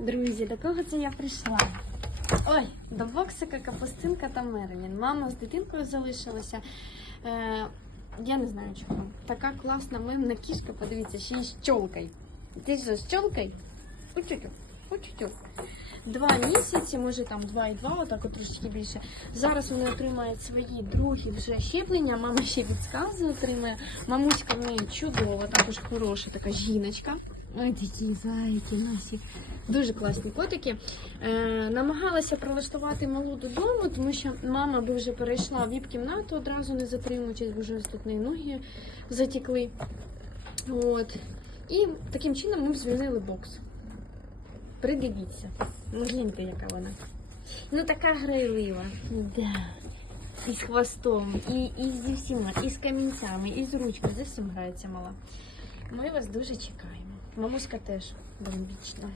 Друзі, до кого це я прийшла? Ой, до боксика, капустинка та Мерлін. Мама з дитинкою залишилася. Е, я не знаю чого. Така класна мемна кішка, подивіться, ще й з чолкою. Ти що, з чолкою? Учутю. Два місяці, може там два і два, отак от трошечки більше. Зараз вони отримають свої другі вже щеплення. Мама ще відскази отримає. Мамуська в неї чудова, також хороша така жіночка. Ой, такі зайки наші. Дуже класні котики. Е, намагалася прилаштувати малу додому, тому що мама би вже перейшла в віп-кімнату, одразу не затримуючись, бо вже тут ноги затікли. От. І таким чином ми б звільнили бокс. Придивіться. Ну, гляньте, яка вона. Ну, така грайлива. Да. І з хвостом, і, і зі всіма, і з камінцями, і з ручкою. За всім грається мала. Ми вас дуже чекаємо. Мамуська теж бомбічна.